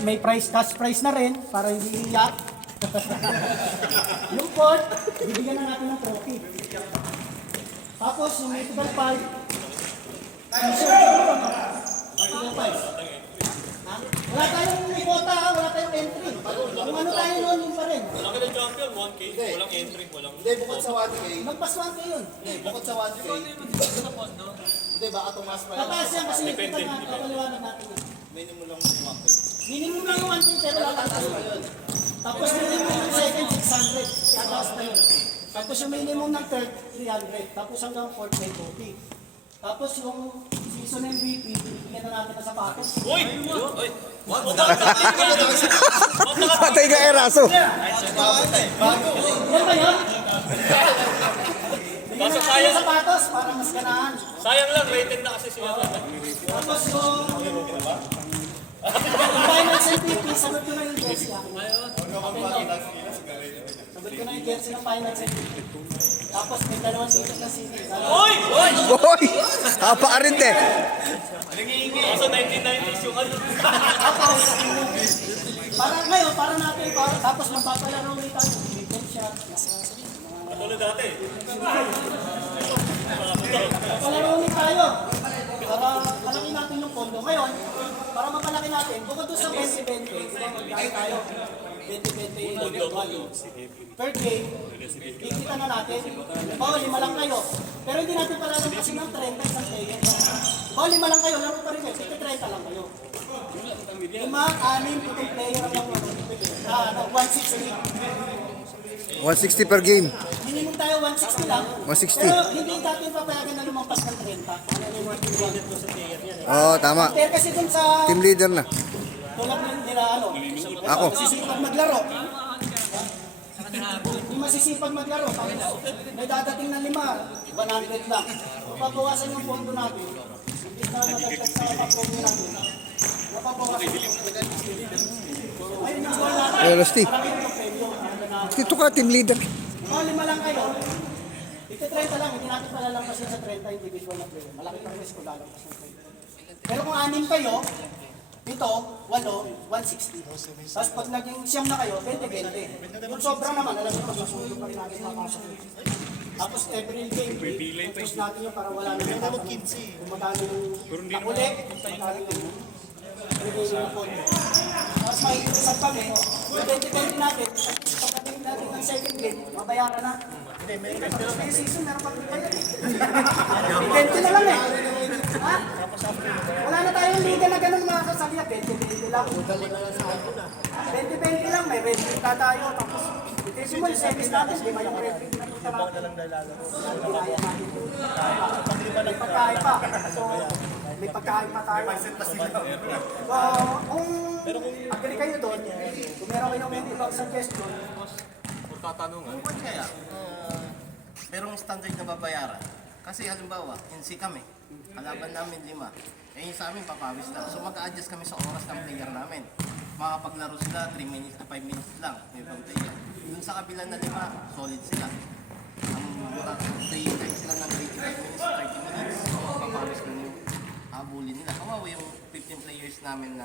May price, cash price na rin para hindi iyak. Yung fourth, bibigyan na natin ng trophy. Tapos yung medical part, wala tayong quota, wala tayong entry. Kung ano tayo noon, yun pa rin. Walang ka ng champion, 1K, walang entry, walang... Hindi, bukod sa 1K. Magpas 1K yun. Hindi, bukod sa 1K. Hindi, baka tumas pa yun. Tataas yan kasi nakita na, kapaliwanag natin yun. Minimum lang yung 1K. Minimum lang yung 1K pero tataas pa yun. Tapos minimum ng second, 600. Tataas pa yun. Tapos yung minimum ng third, 300. Tapos hanggang fourth, may copy. Tapos yung season MVP, bibigyan na natin ng sapatos. Uy! Uy! Patay ka eraso. Yan ba yun? Bigyan na natin ng sapatos para mas ganahan. Sayang lang, rated na kasi siya. Tapos yung finals MVP, sagot ko na yung jersey. Sagot ko na yung jersey ng finals MVP. Tapos may dalawang ticket na CD. Uy! Uy! Boy! Apa ka rin te. Nangihingi ako sa 1990s yung ano. Para ngayon, para natin, tapos magpapalaro ulit tayo. Big shot. Ano dati? Palaro ulit tayo. Para malaki natin yung pondo. Ngayon, para mapalaki natin, bukod doon sa 20-20, di ba magkaya tayo? 20-20 per game, kikita na natin. Bawal, 5 lang kayo. Pero hindi natin palaro kasi ng 30 isang player. Bawal, 5 lang kayo, laro pa rin kayo. 30 lang kayo. 5, 6, 7 player ang lang 160. 160 per game. Minimum tayo 160 lang. 160. Pero hindi natin papayagan na lumampas ng 30. Ano yung working budget ko sa player yan. Oo, tama. Pero kasi dun sa Team leader na. tulad nila ano, Ako. masisipag maglaro. Hindi masisipag maglaro. Tapos may dadating na 5, 100 lang. Papawasan yung pondo natin. Hindi na madagdag sa pag-pondo natin. Napapawasan yung ayun yung goal natin. Hey, Rusty. Marami yung premyo. Dito ka, team leader. Kung 5 lang kayo, ito 30 lang, hindi natin palalampasin sa 30 individual na player. Malaki ang risk kung lalampas ng 30. Pero kung 6 kayo, ito, 8, 160. Tapos pag naging siyam na kayo, 20-20. Kung sobra naman, alam nyo, magsusundo pa rin natin makasok. Tapos every game, i-post natin yung para wala na yung kung magkano yung nakuli, magkano yung remaining na pondo. Tapos may isang kami, yung 20-20 natin, pagdating natin ng second game, mabayaran na. Pero may season, meron pa rin bayad eh. 20 na lang eh. Ha? Wala na tayong liga na ganun mga kasabihan. 20-20 lang. 20-20 lang. May red ring na tayo. Tapos, itisin mo yung service natin. Di ba yung red ring na kita natin? May pagkain pa. So, may pagkain pa tayo. So, kung agree kayo doon, kung meron kayong ibang suggestion, Tatanungan. Kaya, merong standard na babayaran. Kasi halimbawa, NC kami. Kalaban namin 5. Eh sa amin papawis lang. So mag-a-adjust kami sa oras ng player namin. Makapaglaro sila 3 minutes, 5 minutes lang. May ibang player. Dun sa kabila na 5, solid sila. Ang playing time sila ng 25 minutes, 30 minutes. So papawis lang yung habulin nila. Kawawa yung 15 players namin na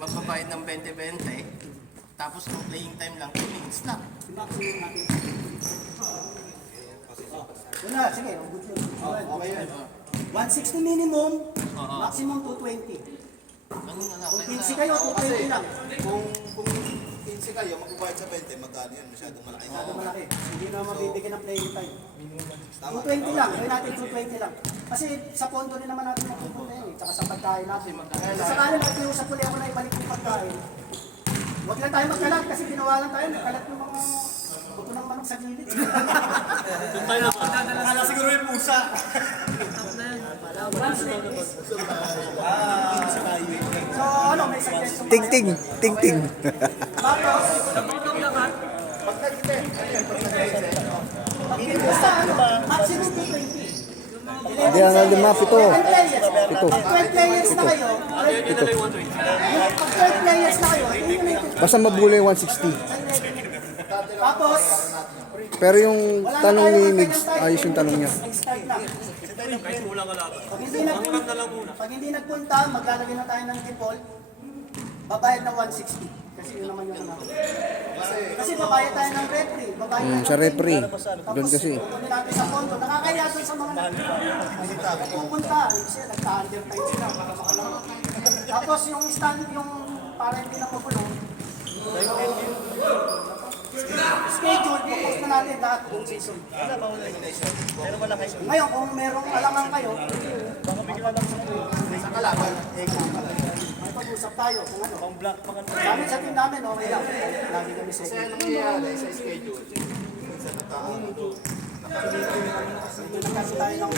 magbabayad ng 20-20. Tapos yung playing time lang 2 minutes lang. maximum natin. Una, sige, good yun. Okay yun. 160 minimum, maximum 220. Ganun na lang. Kung 15 kayo, 220 lang. Kung 15 kayo, magbabayad sa 20, magkano yan? Masyadong malaki. Masyado malaki. Hindi na mabibigyan ng playing time. 220 lang, gawin natin 220 lang. Kasi sa pondo rin naman natin mapupunta yan eh. Tsaka sa pagkain natin. Sa sakali magkiusap ulit ako na ibalik yung pagkain. Huwag lang tayo magkalat kasi ginawa lang tayo. Nagkalat yung mga buto ng manok sa gilid. Akala siguro yung pusa. So ano, may suggestion Ting ting, ting ting. Tapos, basta ano, maximum 220. Hindi ang 5, 7. 12 players na kayo. Pag 12 players na kayo, yun yung Basta mabula yung 160. tapos, Pero yung tanong ni Migs, ayos yung tanong niya. start na. Kulang ka lang. Pag hindi nagpunta, maglalagay na tayo ng default. babayad na 160. Kasi yun naman yung ano. Kasi babayad tayo ng referee. Babayad tayo Sa ng referee. Tapos, Doon kasi. pupunta natin sa pondo. Nakakaya doon sa mga pupunta. Kasi nagka-undertime sila para makalaro. Tapos yung stand, yung para hindi na magulo. Schedule, propose na natin lahat buong season. Ngayon, kung merong alangan kayo, baka bigla lang sa kalaban. May pag-usap tayo kung ano. Kami sa team namin, okay lang. Lagi kami sa Kaya nangyayari sa schedule, nagkasi tayo ng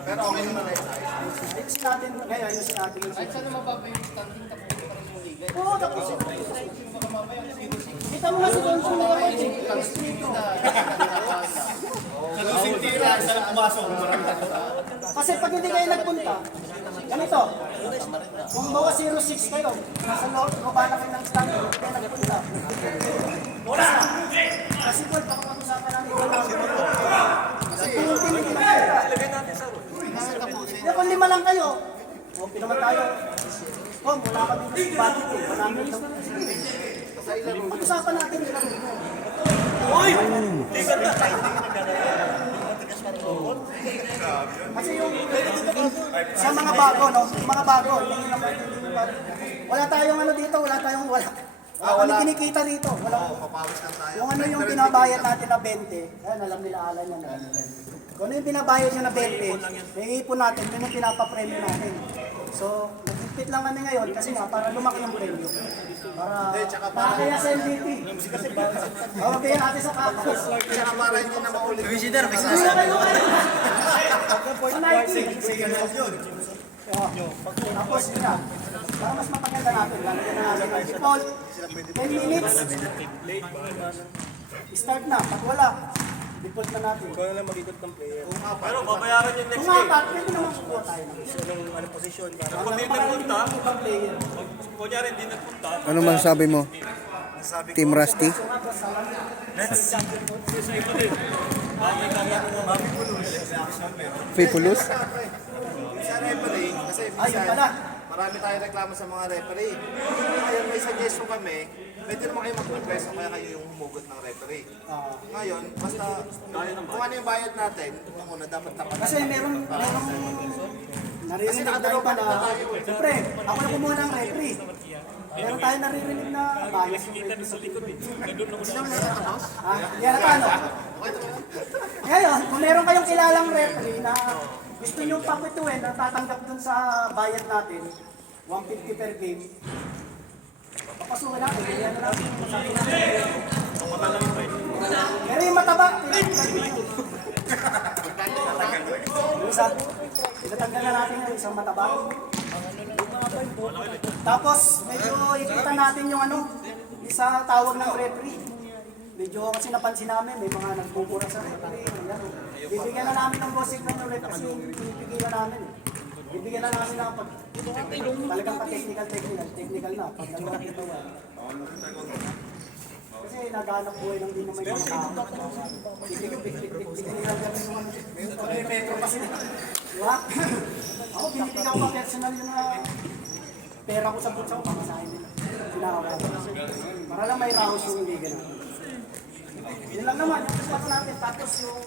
pero okay naman na tayo. ayusin natin, ngayon ayusin natin yung Kahit saan naman ba yung standing tapos pa rin yung liga? Oo, tapos kita mo nga si Don Juan na Sa lusing tira, isa lang pumasok. kasi pag hindi kayo nagpunta, ganito, kung bawa 06 kayo, nasa baba na kayo ng stand, hindi kayo nagpunta. Kasi po, pag-usapan namin ito lang. Kasi kung hindi nagpunta, kung 5 lang kayo, okay naman tayo. Kung wala kami ng budget, wala kami ng pag-usapan natin ito. Uy! Ligat na! Kasi yung sa mga bago, no? Mga bago, hindi naman wala tayong ano dito, wala tayong wala. Wala kinikita dito, wala. Papawis lang tayo. Yung ano yung binabayad natin na 20, ayan, alam nila alam yan. Kung ano yung binabayad nyo na 20, naiipon natin, yun yung pinapapremyo natin. So, nagtipid lang kami ngayon kasi nga, para lumaki yung premyo. Para kaya sa MVP. O, kaya natin sa Cactus. Tsaka para hindi na maulit. Commissioner, may Hindi na kayo tapos yun na. Para mas mapaganda natin, lalagyan na natin ang default. 10 minutes. Start na. Pag wala, default na natin. Pero babayaran yung next Kung game. apat, pwede naman kukuha tayo. Kung di nagpunta, Ibang player. kunyari hindi nagpunta, Ano masasabi mo? Team Rusty? Fipulus? Sa referee, kasi Ayun minsan, pala. marami tayo reklamo sa mga referee. Ngayon, may suggestion kami, pwede naman kayo mag-request o kaya kayo yung humugot ng referee. Ngayon, basta kung ano yung bayad natin, ito muna, dapat tapat. Kasi merong naririnig tayo pa na, siyempre, ako na kumuha ng referee. Meron tayo naririnig na bias yung referee sa likod. Yan na paano? Ngayon, kung meron kayong kilalang referee na gusto nyo pakituin na tatanggap dun sa bayad natin, 150 per game, papasukin natin, ganyan na natin. Pero yung mataba, isa, tinatanggal na natin yung isang mataba. Tapos, medyo ipitan natin yung ano, isa tawag ng referee. Medyo kasi napansin namin, may mga nagpupura sa referee. Ayan. Bibigyan na namin ng bossing ng referee kasi pinipigilan namin. Bibigyan na namin ng pag talagang technical na. Pag nagawa ito yan. Kasi naghanap buhay lang din naman yung tao. Technical kami yung metro kasi. Diba? Ako, binibigyan ko pa personal yung pera ko sa bulsa ko, pamasahin nila. Sinakawa. Para lang may raos yung liga natin. Yun lang naman, yung gusto natin. Tapos yung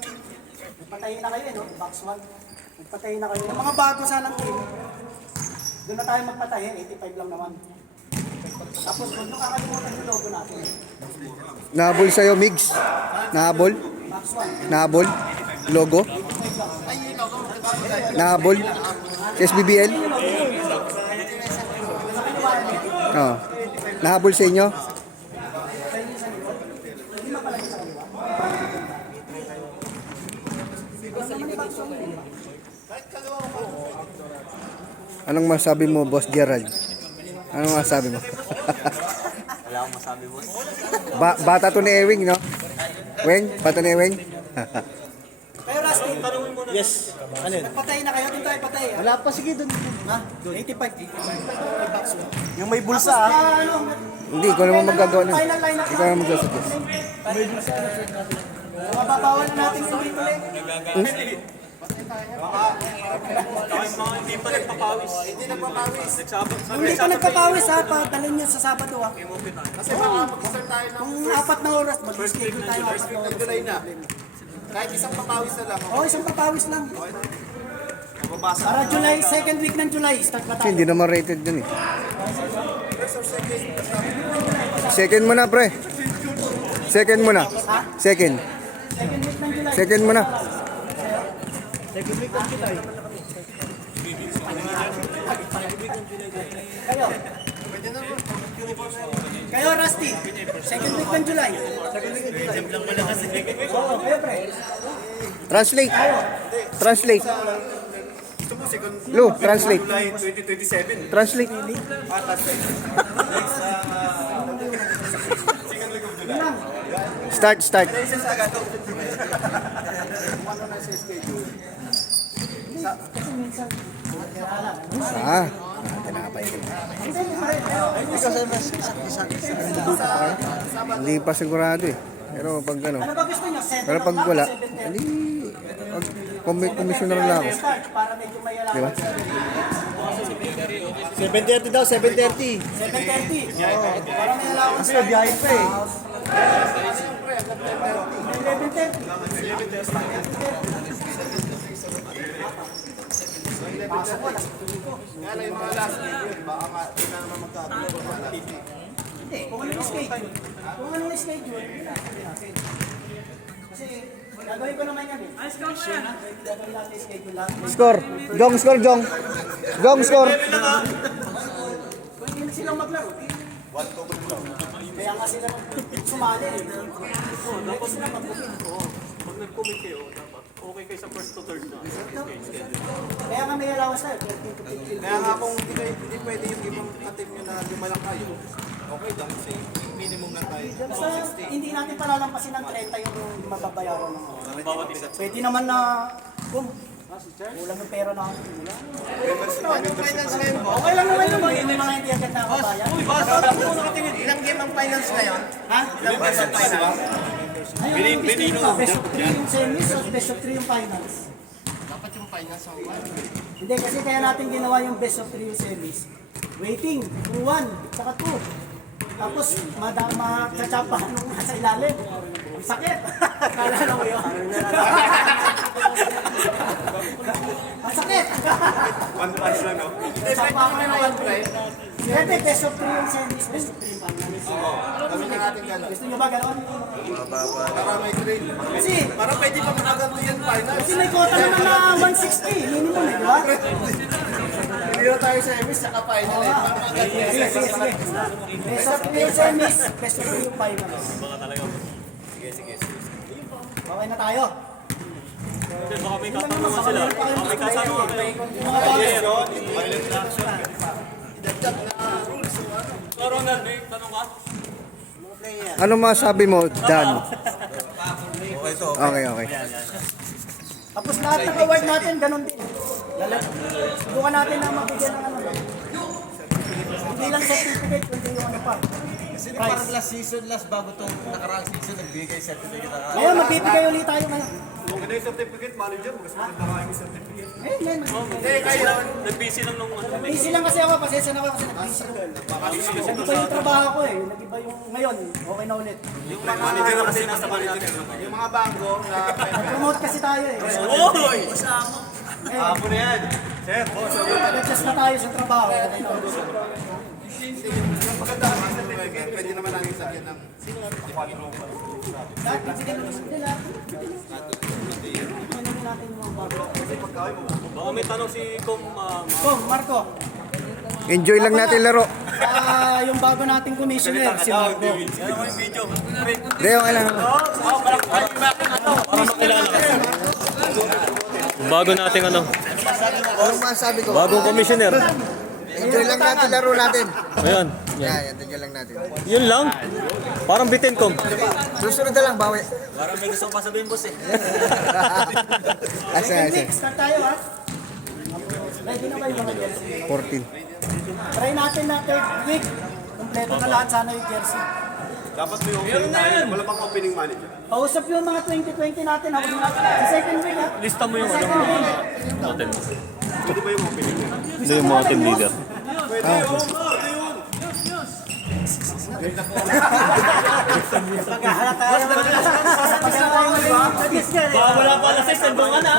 nagpatayin na kayo, no? Box 1. Nagpatayin na kayo. Yung mga bago sanang team, doon na tayo magpatayin, 85 lang naman. Tapos kung nung kakalimutan yung logo natin. Nahabol sa'yo, Migs? Nahabol? Box 1. Nahabol? Logo? Nahabol? Sa SBBL? Oo. Nahabol sa inyo? Anong masabi mo, Boss Gerald? Anong masabi mo? wala akong masabi, boss. Bata to ni Ewing, no? Weng? Bata ni Ewing? Kayo, Rusty, Yes. Ano yun? nagpatayin na kayo, doon tayo patay. Wala pa, sige doon. Ha? 85. Box 1. Yung may bulsa, Tapos, ano, Hindi, ikaw naman magagawa nun. final lineup Ikaw naman magsasagot. Mababawal na natin yung replay. Mga hindi pa nagpapawis. Hindi nagpapawis. Nagsabot sa Kung hindi pa nagpapawis ha, padalhin nyo sa Sabado ha. Kasi baka mag-start tayo ng Kung 4 na oras, mag-schedule tayo 4 na oras. July na. Kahit isang papawis na lang. Oo, isang papawis lang. Para July, second week ng July, start na Kasi tayo. hindi naman rated dun eh. Second mo na, pre. Second mo na. Second. Second week ng July. Second mo na. Kayo. Kayo, Rusty. Second week ng July. Oo, kayo, pre. Translate. Translate. Lu, translate. July 2027. Translate. Start, start. Ah, tinapay ko. Hindi pa sigurado eh. Pero pag ano, Ano ba gusto nyo? 7 pero pag wala, hindi, commissioner na ako. Start para medyo may Di ba? allowance. 7:30 daw, 7:30. 7:30. Para may allowance. Kasi biyahe pa eh. 11:30. Pasok ko, alas 5 ko. Kaya lang yung mga last video, baka hindi na naman magkakaroon. Hindi, kung ano yung schedule. Kung ano yung schedule, hindi natin. Kasi gagawin ko naman yan eh. Gagawin natin yung schedule lahat. Score. Jong, score, Jong. Jong, score. Kung hindi silang maglaro, kaya nga sila sumali eh. Dapat sila mag-commit. Pag nag-commit kayo, dapat okay kayo sa first to third na. Kaya nga may allowance tayo, 13 to 15. Kaya nga kung hindi pwede yung ibang katim nyo na lumalang kayo, okay lang kasi minimum na tayo. Basta hindi natin palalampasin ng 30 yung mababayaran ng Bawat isa. pwede naman na, kung kulang ng pera na kulang. Finance ngayon po, Okay lang naman yung may mga hindi agad nakabayan. ilang game ang finance ngayon? Ha? Ilang game ang finance? Ayun, best of 3 yung semis o best of 3 yung finals. Dapat yung finance ang Hindi, kasi kaya natin ginawa yung best of 3 yung semis. Waiting, through 1, saka 2. Tapos, matsachapahan nung nasa ilalim. Ang sakit. Kala mo yun. Ang sakit. One punch lang, no? Chapahan na yung Siyempre, best of 3 yung semis, best of 3 yung finals. Gawin na natin gano'n. Gusto nyo ba gano'n? Para may grade. Kasi, Para pwede pa makaganto yan finance. kasi may quota naman na 160, minimum eh, di ba? Hindi na tayo sa emis, saka final eh. Para makaganto yan. Sige, sige, sige. Best of 3 yung semis, best of 3 yung finals. Okay na tayo. Kasi baka may katanungan sila. Baka may katanungan kayo. Yung mga bagay. So, Ronald, may tanong ka? Ano masabi mo, Dan? Okay, okay. Tapos lahat ng award natin, ganun din. Subukan natin na mabigyan ng ano. Hindi lang certificate, kundi yung ano pa. Kasi parang last season, last bago itong nakaraang season, nagbigay certificate na. Ngayon, magbibigay ulit tayo ngayon. Kung ano yung certificate, manager, mas maganda ka yung certificate. Eh, men. Hindi, kayo. Nag-busy lang nung ano. Busy lang kasi ako, pasensya na ako kasi nag-busy ko. Nag-iba yung trabaho ko eh. Nag-iba yung ngayon, okay na ulit. Yung mga Manager na kasi nasa manager. yung mga bago na Promote kasi tayo eh. Oy! Apo na yan. Sir, boss. Nag-adjust na tayo sa trabaho. Okay na ulit. maganda ang certificate, pwede naman namin sabihin ng Lahat, bigyan nila. Bigyan natin yung mga bago. Baka may tanong si Kong Kong, Marco. Enjoy lang natin laro. Yung bago nating commissioner, si Marco. Ano yung video? Hindi, okay lang. Bago nating ano, Ano masabi ko? bagong commissioner. Enjoy lang natin laro natin. Ayan. Yan, enjoy lang natin. Yun lang. Parang bitin Kong. Susunod na lang, bawi. Parang may gusto pa sabihin boss eh. Asa, asa. Next, start tayo ha. Ready na ba yung mga jersey? 14. Try natin na third week. Kompleto na lahat sana yung jersey. Dapat may opening tayo. Wala pang opening manager. Pausap yung mga 2020 natin. Ako natin. Sa second week ha. Lista mo yung Sa ano. second week. Natin. Pwede ba yung opening niya? Hindi yung mga team leader. Pwede yun. Pagkahalata tayo. Baka wala pa alas 6, nandun ka na.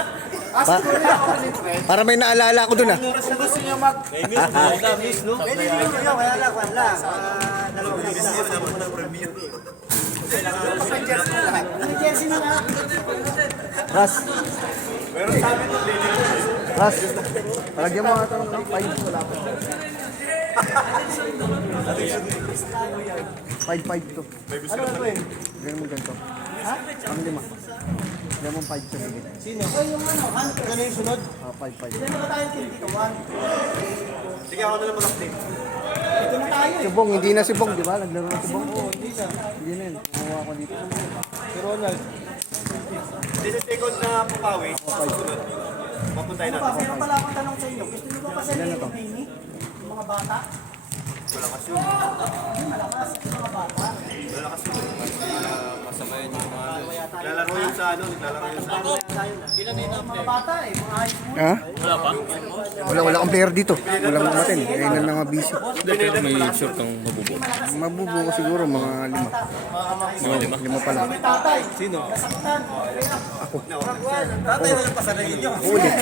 Para may naalala ko dun ah. May jersey na nga. Ras. Ras. Palagyan mo nga ito ng 5. 5 to. Ano ba yun? Ganyan mo ganito. Ha? Ang 5. Ganyan mo 5 sa gilid. Sino? Yung ano, ano yung sunod? 5. Sino ba tayo team dito? 1. Sige, ako na lang mag-update. Ito na tayo Si Bong, hindi na si Bong, di ba? Naglaro na si Bong. Oo, hindi na. Hindi na yun. Kumuha ko dito. Si Ronald. This is second na pupawi. Susunod. Papuntahin natin. Pero pala akong tanong sa inyo. Gusto niyo ba pasalin yung Bini? Yung mga bata? Malakas yun. Hindi malakas. Yung mga bata. Malakas yun. Naglalaro yun sa ano. Naglalaro yun sa ano. Yung mga bata eh. Mga high school. Ha? Wala pa? Wala akong player dito. Walang umatin. Ngayon na lang busy. May sure kang mabubo. Mabubo ko siguro mga 5. Mga 5. 5 pa lang. May tatay. Sino? Nasaktan. Tatay na lang pasalagin nyo. Ulit.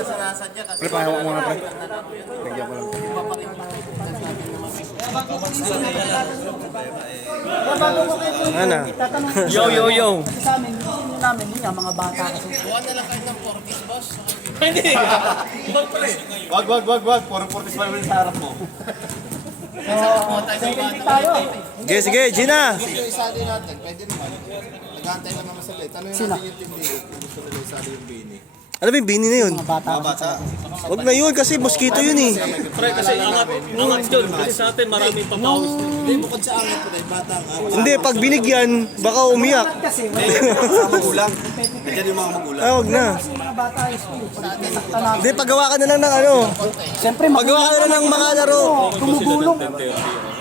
Sinasadya kasi Pre, pahawak mo nga pre. Lagyan ko lang. Kaya bago ko kayo Ano? tatanong ko Yo, yo, yo. kasi sa amin, gusto namin yun yung mga bata kasi. buwan na lang kayo ng 40s, boss. Hindi. Wag. Puro 45 minutes sa harap mo. Second week tayo. Sige, Gina. Yung isali natin, pwede naman. Nag-aantay lang naman sila. Tanongin Sino? natin yung team leader kung gusto nila isali yung Bini. Ano ba yung bini na yun? Mga bata. Huwag na yun kasi mosquito yun eh. Pre, kasi angat yun. Kasi sa atin maraming papawis. Hindi, bukod sa amin po dahil bata nga. Hindi, pag binigyan, baka umiyak. Kasi Magulang. Nandiyan yung mga magulang. Ah, huwag na. mga bata is school. Nasaktan namin. Hindi, paggawa ka na lang ng ano. Siyempre, Paggawa ka na lang ng mga laro. Tumugulong.